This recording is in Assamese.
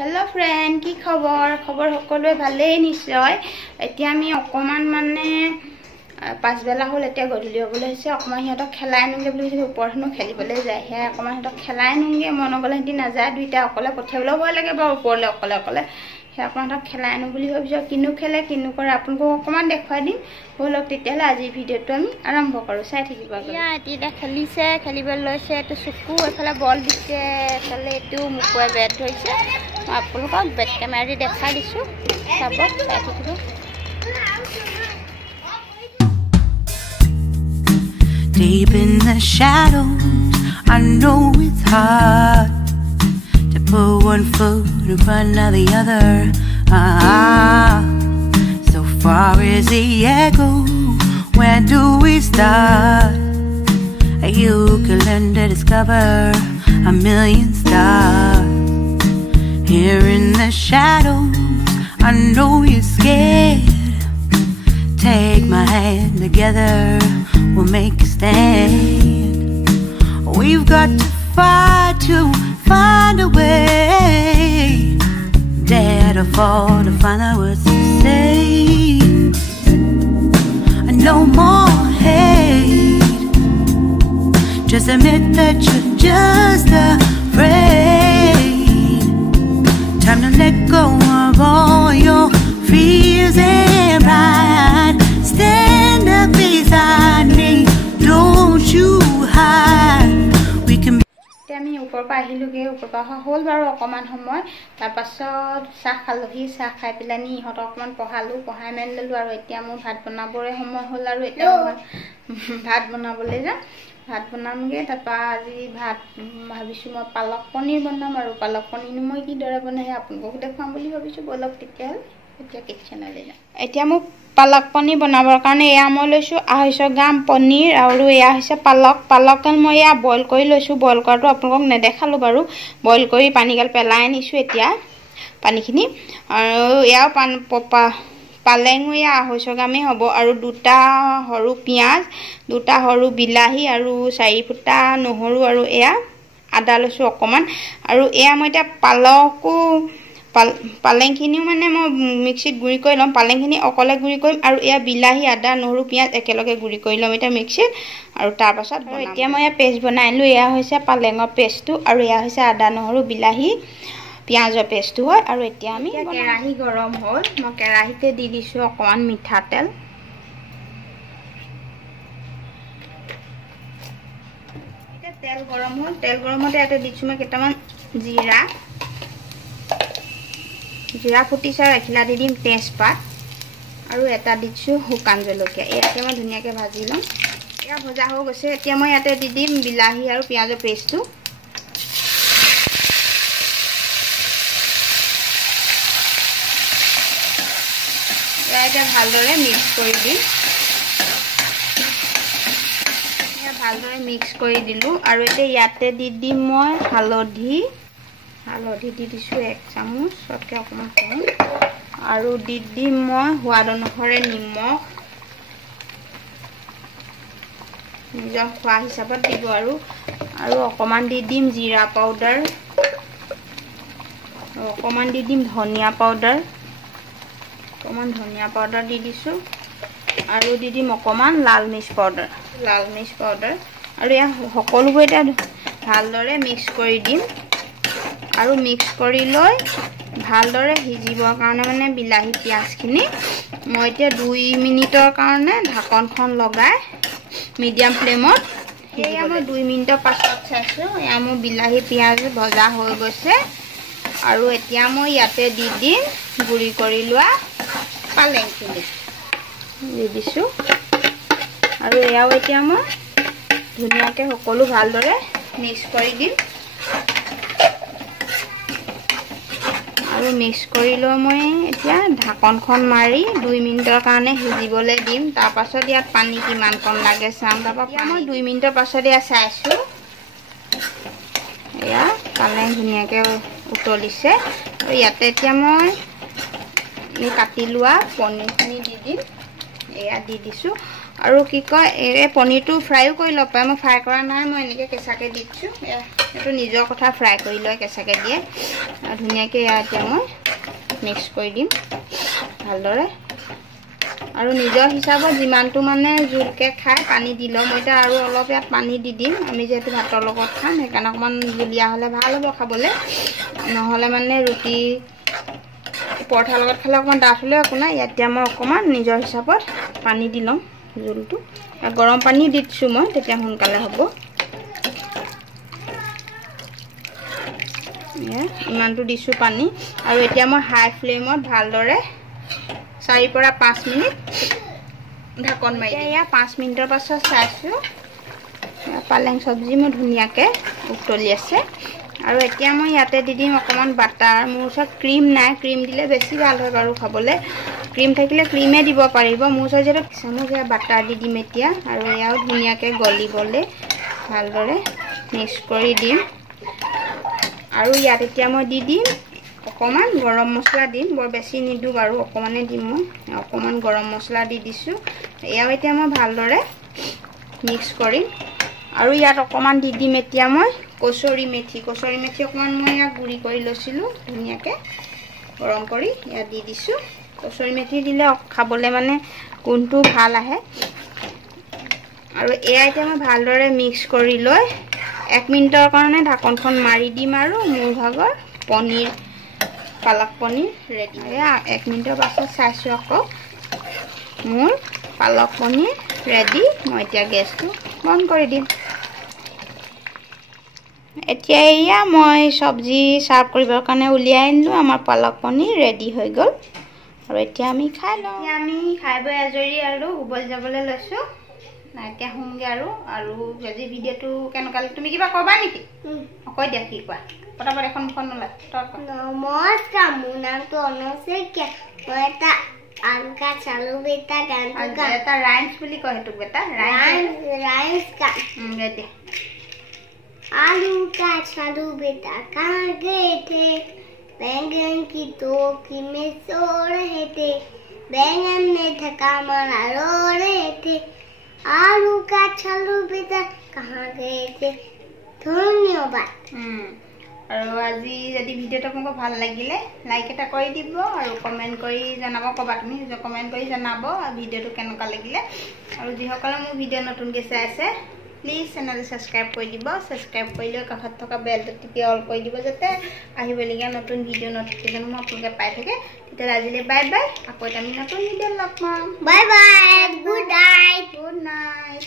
हेलो फ्रेंड की खबर खबर सकलोए भाले निश्चय एतिया आमी अकमान माने पासबेला हल एतिया गधुली हबले हइसे अकमान हिहतक खेलाय नुगे बुली हइसे उपरनो खेलिबले जाय हे अकमान हिहतक खेलाय नुगे मन गले हिति ना जाय दुइटा अकले पठेबले भय लागे बा उपरले अकले अकले हे अकमान हिहतक खेलाय नु बुली भाबिছো किनु खेले किनु करे आपनको अकमान देखुवाय दिम बोलक तेतियाले আজি ভিডিওটো আমি আৰম্ভ কৰো চাই থাকিবা ইয়া এতিটা খেলিছে খেলিবলে লৈছে তো সুকু এফালে বল দিছে এফালে এটো মুকুয়া বেট হৈছে आपलोगक बेट कैमरा देखा दिसु सब चाই থাকিব Deep in the shadows, I know it's hard to put one foot in front of the other. So far is the echo, where do we start? You can learn to discover a million stars. Here in the shadows, I know you're scared. Take my hand together, we'll make a stand. We've got to fight to find a way. Dare to fall to find out what to say. No more hate. Just admit that you're just afraid. Time to let go of all your fears and pride. Stand up beside me, don't you hide. We can আমি উপৰ পা আহিলুগে উপৰ পা হল বাৰু অকমান সময় তাৰ পাছত চাহ খালহি চাহ খাই পিলানি ইহত অকমান পঢ়ালো পঢ়াই মেল ললো আৰু এতিয়া মোৰ ভাত বনাবৰে সময় হল আৰু এতিয়া ভাত বনাবলে যা ভাত বনামগে তাপা আজি ভাত ভাবিছো মই পালক পনীৰ বনাম আৰু পালক পনীৰ মই কি দৰে বনাই আপোনাক দেখাম বুলি ভাবিছো বলক তেতিয়া এতিয়া কিচেনলে যা এতিয়া মোক পালক পনীৰ বনাবৰ কাৰণে এয়া মই লৈছো 250 গ্ৰাম পনীৰ আৰু এয়া হৈছে পালক মই এয়া বইল কৰি লৈছো বইল কৰাটো আপোনাক নেদেখালো বাৰু বইল কৰি পানীগাল পেলাই নিছো এতিয়া পানীখিনি আৰু এয়া পালেং এয়া 250 গ্ৰামে হ'ব আৰু দুটা সৰু পিয়াজ দুটা সৰু বিলাহী আৰু 4 ফুটা নহৰু আৰু এয়া আদা লৈছো অকমান আৰু এয়া মই এতিয়া পালকো পালেংখিনি মানে মই মিক্সিত গুৰি কৰি লম পালেংখিনি অকলে গুৰি কৰিম আৰু এয়া বিলাহী আদা নহৰু পিয়াজ একেলগে গুৰি কৰি লম এটা মিক্সিত আৰু তাৰ পাছত এতিয়া মই এয়া পেষ্ট বনাইলো এয়া হৈছে পালেংৰ পেষ্টটো আৰু এয়া হৈছে আদা নহৰু বিলাহী পিয়াজৰ পেষ্টটো হয় আৰু এতিয়া আমি কেৰাহী গৰম হ'ল মই কেৰাহীতে দি দিছো অকমান মিঠাতেল এটা তেল গৰম হ'ল তেল গৰমতে এটা দিছো মই কেটামান জিৰা ফুটিছে ৰাখিলা দি দিম তেজপাত আৰু এটা দিছো শুকান জলকীয়া এটাকে মই ধুনিয়াকে ভাজি লম এয়া ভজা হৈ গৈছে এতিয়া মই ইয়াতে দি দিম বিলাহী আৰু পিয়াজৰ পেষ্টটো এটা ভালদৰে মিক্স কৰি দিম এয়া ভালদৰে মিক্স কৰি দিলো আৰু এতিয়া ইয়াতে দি দিম মই হালধি দি দিছো 1 চামুচ সবকে অকমান কম আৰু দি দিম মই সোৱাদ অনুসাৰে নিমখ নিজৰ খোৱা হিচাপত দিব আৰু অকমান দি দিম জিৰা পাউডাৰ অকমান দি দিম ধনিয়া পাউডাৰ দি দিছো আৰু দি দিম অকমান লাল মিৰ্চ পাউডাৰ আৰু এয়া সকলোবোৰ এটা ভালদৰে মিক্স কৰি দিম আৰু মিক্স কৰি লৈ ভালদৰে হিজিবৰ কাৰণে মানে বিলাহী পিয়াজখিনি মই এতিয়া 2 মিনিটৰ কাৰণে ঢাকনখন লগাই মিডিয়াম ফ্লেমত এয়া মই 2 মিনিটৰ পাছত চাইছো এয়া মোৰ বিলাহী পিয়াজ ভজা হৈ গৈছে আৰু এতিয়া মই ইয়াতে দি দিম গুৰি কৰি লোৱা পালেংখিনি দি দিছো আৰু এয়াও এতিয়া মই ধুনিয়াকে সকলো ভালদৰে মিক্স কৰি দিম আৰু মিক্স কৰি লৈ মই এতিয়া ঢাকনখন মাৰি 2 মিনিটৰ কাৰণে হিজিবলৈ দিম তাৰ পাছত ইয়াত পানী কিমান কম লাগে চাম তাৰপা মই 2 মিনিটৰ পাছত এয়া চাইছো এয়া পালেং ধুনিয়াকে উতলিছে আৰু ইয়াতে এতিয়া মই কাটি লোৱা পনীৰখিনি দি দিম এয়া দি দিছো আৰু কি কয় এই পনীৰটো ফ্ৰাইও কৰি লব পাই মই ফ্ৰাই কৰা নাই মই এনেকে কেঁচাকে দিছো এইটো নিজৰ কথা ফ্ৰাই কৰি লয় কেঁচাকৈ দিয়ে ধুনীয়াকৈ ইয়াত এতিয়া মই মিক্স কৰি দিম ভালদৰে আৰু নিজৰ হিচাপত যিমানটো মানে জোলকৈ খাই পানী দি লওঁ মই এতিয়া আৰু অলপ ইয়াত পানী দি দিম আমি যিহেতু ভাতৰ লগত খাম সেইকাৰণে অকণমান জুলীয়া হ'লে ভাল হ'ব খাবলৈ নহ'লে মানে ৰুটি পৰঠাৰ লগত খালে অকণমান ডাঠ হ'লেও একো নাই ইয়াত এতিয়া মই অকণমান নিজৰ হিচাপত পানী দি লওঁ জোলটো গৰম পানী দি দিছোঁ মই তেতিয়া সোনকালে হ'ব ইমানটো দিছোঁ পানী আৰু এতিয়া মই হাই ফ্লেমত ভালদৰে 4 পৰা 5 মিনিট ঢাকন মাৰি এয়া 5 মিনিটৰ পাছত চাইছোঁ পালেং চব্জি মোৰ ধুনীয়াকৈ উতলি আছে আৰু এতিয়া মই ইয়াতে দি দিম অকণমান বাটাৰ মোৰ ওচৰত ক্ৰীম নাই ক্ৰীম দিলে বেছি ভাল হয় বাৰু খাবলৈ ক্ৰীম থাকিলে ক্ৰীমে দিব পাৰিব মোৰ ওচৰত যিহেতু চামুচ এয়া বাটাৰ দি দিম এতিয়া আৰু এয়াও ধুনীয়াকৈ গলিবলৈ ভালদৰে মিক্স কৰি দিম আৰু ইয়াত এতিয়া মই দি দিম অকণমান গৰম মছলা দিম বৰ বেছি নিদিওঁ বাৰু অকণমানে দিম মই অকণমান গৰম মছলা দি দিছোঁ এয়াও এতিয়া মই ভালদৰে মিক্স কৰিম আৰু ইয়াত অকণমান দি দিম এতিয়া মই কচুৰি মেথি অকণমান মই ইয়াক গুড়ি কৰি লৈছিলোঁ ধুনীয়াকৈ গৰম কৰি ইয়াত দি দিছোঁ কচুৰি মেথি দিলে খাবলৈ মানে গোন্ধটো ভাল আহে আৰু এয়া এতিয়া মই ভালদৰে মিক্স কৰি লৈ 1 মিনিটৰ কাৰণে ঢাকনখন মাৰি দিম আৰু মোৰ ভাগৰ পনীৰ পালক পনীৰ ৰেডি 1 মিনিটৰ পাছত চাইছোঁ আকৌ মোৰ পালক পনীৰ ৰেডি মই এতিয়া গেছটো বন্ধ কৰি দিম এতিয়া এয়া মই চব্জি সাৰ্ভ কৰিবৰ কাৰণে উলিয়াই আনিলোঁ আমাৰ পালক পনীৰ ৰেডি হৈ গ'ল আৰু এতিয়া আমি খাই লওঁ আমি খাই বৈ আজৰি আৰু শুবলৈ যাবলৈ লৈছোঁ এতিয়া শুমগৈ আৰু যদি ভিডিঅ'টো কেনেকুৱা লাগে তুমি কিবা ক'বা নেকি কৈ দিয়া কি কোৱা পটাপট এখন মুখন নোলাই নমস্কাৰ মোৰ নামটো অনসূয়া মই এটা আলকা চালু বেটা গানটো এটা ৰাইমছ বুলি কয় সেইটোক বেটা राइस का आलू का चालू बेटा कहाँ गए थे बैंगन की टोकरी में सो रहे थे बैंगन में धक्का मारा रो रहे थे आलू का चालू बेटा कहाँ गए थे धन्यवाद আৰু আজি যদি ভিডিঅ'টো আপোনাক ভাল লাগিলে লাইক এটা কৰি দিব আৰু কমেন্ট কৰি জনাব কবা তুমি কমেন্ট কৰি জনাব ভিডিঅ'টো কেনেকুৱা লাগিলে আৰু যিসকলে মোৰ ভিডিঅ' নতুনকৈ চাই আছে প্লিজ চেনেল সাবস্ক্ৰাইব কৰি দিব সাবস্ক্ৰাইব কৰিলে কাষত থকা বেলটো টিপি অল কৰি দিব যাতে আহিবলগীয়া নতুন ভিডিঅ' নটিফিকেশ্যন মই আপোনালোকে পাই থাকে তেতিয়া আজিলৈ বাই বাই আকৌ এটা আমি নতুন ভিডিঅ' লগ পাম bye bye good night good night